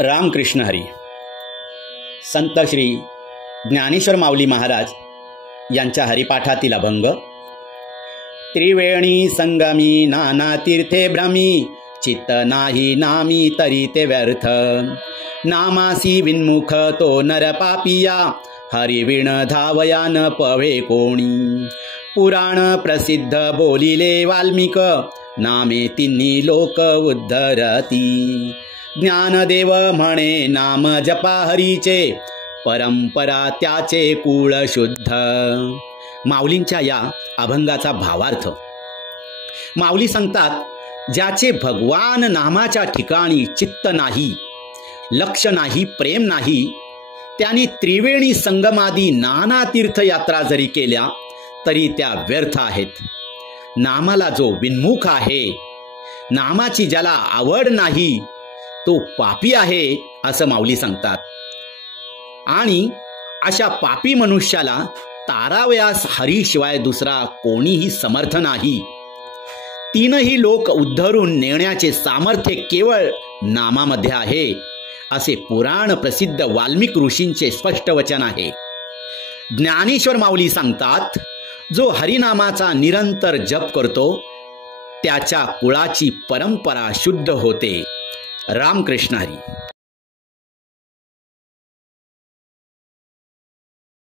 रामकृष्ण हरी. संत श्री ज्ञानेश्वर माऊली महाराज यांच्या हरिपाठातील अभंग. त्रिवेणी संगमी नाना तीर्थे भ्रमी, चित्त नाही नामी तरी ते व्यर्थ. नामासी विन्मुख तो नर पापिया, हरिविण धावया न पवे कोणी. पुराण प्रसिद्ध बोलिले वाल्मिक, नामे तिन्ही लोक उद्धरती. ज्ञानदेव म्हणे नाम जपा हरीचे, परंपरा त्याचे कुळ शुद्ध. माऊलींच्या या अभंगाचा भावार्थ. माऊली सांगतात, ज्याचे भगवान नामाच्या ठिकाणी चित्त नाही, लक्ष नाही, प्रेम नाही, त्यांनी त्रिवेणी संगमादी नाना तीर्थयात्रा जरी केल्या तरी त्या व्यर्थ आहेत. नामाला जो विन्मुख आहे, नामाची ज्याला आवड नाही, तो पापी आहे असं माऊली सांगतात. आणि अशा पापी मनुष्याला तारावयास हरीशिवाय दुसरा कोणीही समर्थ नाही. तीनही लोक उद्धरून नेण्याचे सामर्थ्य केवळ नामामध्ये आहे, असे पुराण प्रसिद्ध वाल्मिक ऋषींचे स्पष्ट वचन आहे. ज्ञानेश्वर माऊली सांगतात, जो हरिनामाचा निरंतर जप करतो त्याच्या कुळाची परंपरा शुद्ध होते. रामकृष्ण हरी.